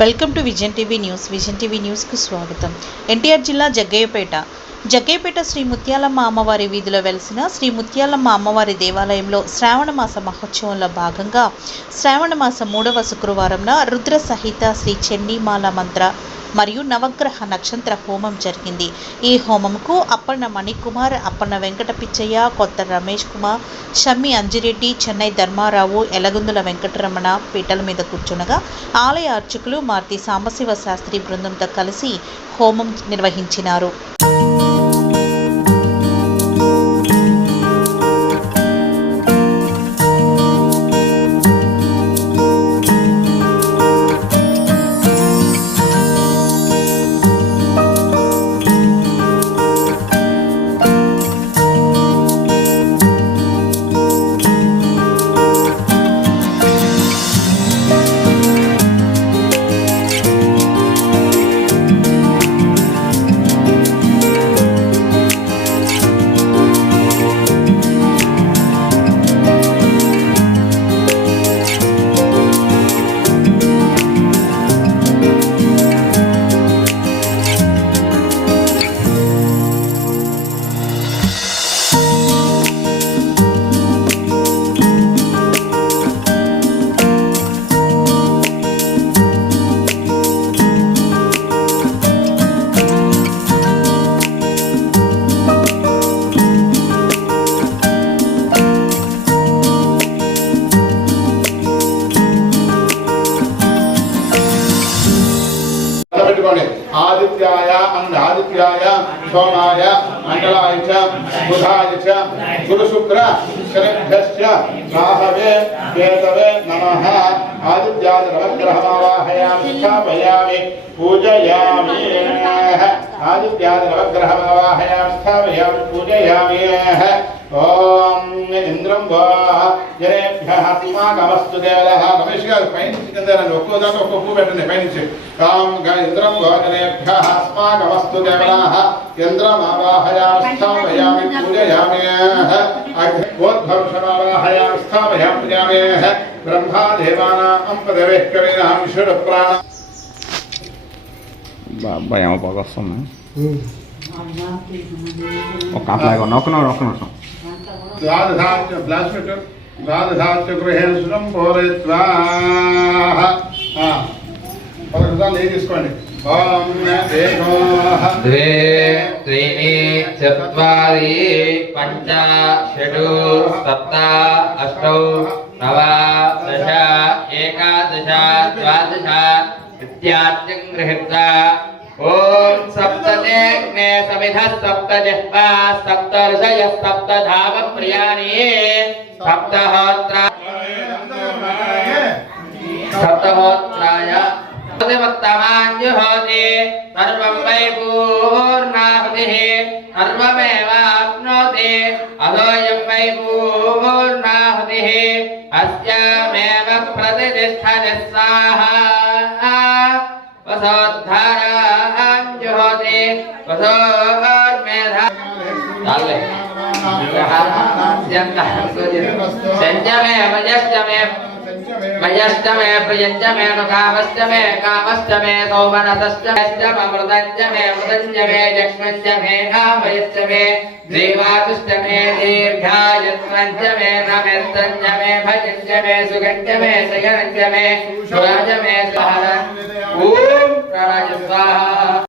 Welcome to vision TV news. Vision TV న్యూస్కు స్వాగతం. ఎన్టీఆర్ జిల్లా జగ్గయ్యపేట శ్రీ ముత్యాలమ్మ అమ్మవారి వీధిలో వెలిసిన శ్రీ ముత్యాలమ్మ అమ్మవారి దేవాలయంలో శ్రావణమాస మహోత్సవంలో భాగంగా శ్రావణమాస 3వ శుక్రవారంన రుద్ర సహిత శ్రీ చెన్నీమాల మంత్ర మరియు నవగ్రహ నక్షత్ర హోమం జరిగింది. ఈ హోమంకు అప్పన్న మణికుమార్, అప్పన్న వెంకట పిచ్చయ్య, కొత్త రమేష్ కుమార్, షమ్మి అంజిరెడ్డి, చెన్నై ధర్మారావు, ఎలగుందుల వెంకటరమణ పీటల మీద కూర్చునగా ఆలయ అర్చకులు మార్తి సాంబశివ శాస్త్రి బృందంతో కలిసి హోమం నిర్వహించినారు. आदित्याय आदित्याय सोमाय मंगलाय च बुधाय च गुरुशुक्र शनिभ्यश्च राहवे केतवे नमः. आदित्याय नवग्रहमावाहयामि स्थापयामि पूजयामि. आदित्याय नवग्रहमावाहयामि स्थापयामि पूजयामि. ओम इंद्रं वा जनेभ्यः अस्माकमस्तु देवः. रमेश गाరు పైనుంచి కింద ఒక్కో దాకా ఒక్కో పువ్వు పెట్టండి పైనుంచి. కాం ఇంద్రం वा जनेभ्यः अस्माकमस्तु देवः. इंद्रम् आवाहयामि स्थापयामि पूजयामि. अग्निहोत्रमावाहयामि स्थापयामि पूजयामि. ब्रह्मा देवानां पदवे कवीनां विष्णुप्राण బాబా ఏమో బాగా వస్తుంది. ఒక అట్లాగే ఒక నిమిషం. द्वादशाच्च गृहेण सुखं पूरयित्वा पदकृताలు తీసుకోండి. ఓం ఏకో ద్వే త్రీణి చత్వారి పంచ షడు సప్త అష్టౌ నవ దశ ఏకాదశ ద్వాదశ ఇత్యాద్యం గృహీత్వా ఓం సప్తదేగ్నే సమిధ సప్త జిహ్వా సప్త ఋషయ సప్త ధామ ప్రియాణి సప్తహోత్రాయ దేవత్తమాన్యుహోతి సర్వం వై పూర్ణాహుతిః సర్వమేవాప్నోతి అదోయం వై పూర్ణాహుతిః అస్యామేవ ప్రతిష్ఠతి స్వాహా. వసోద్ధారాంజుహోతి వసోర్మేధా సంజమే వజష్టమే మయష్టమే ప్రియంజమే నుకామష్టమే కామష్టమే సౌమనసష్టమృతంజమే మృతంజమే జక్ష్మంజమే కామయష్టమే దేవాతుష్టమే దీర్ఘాయుత్మంజమే నమస్తంజమే భజంజమే సుగంజమే శయనంజమే సురాజమే సహర. ఓం ప్రాణాయ స్వాహా.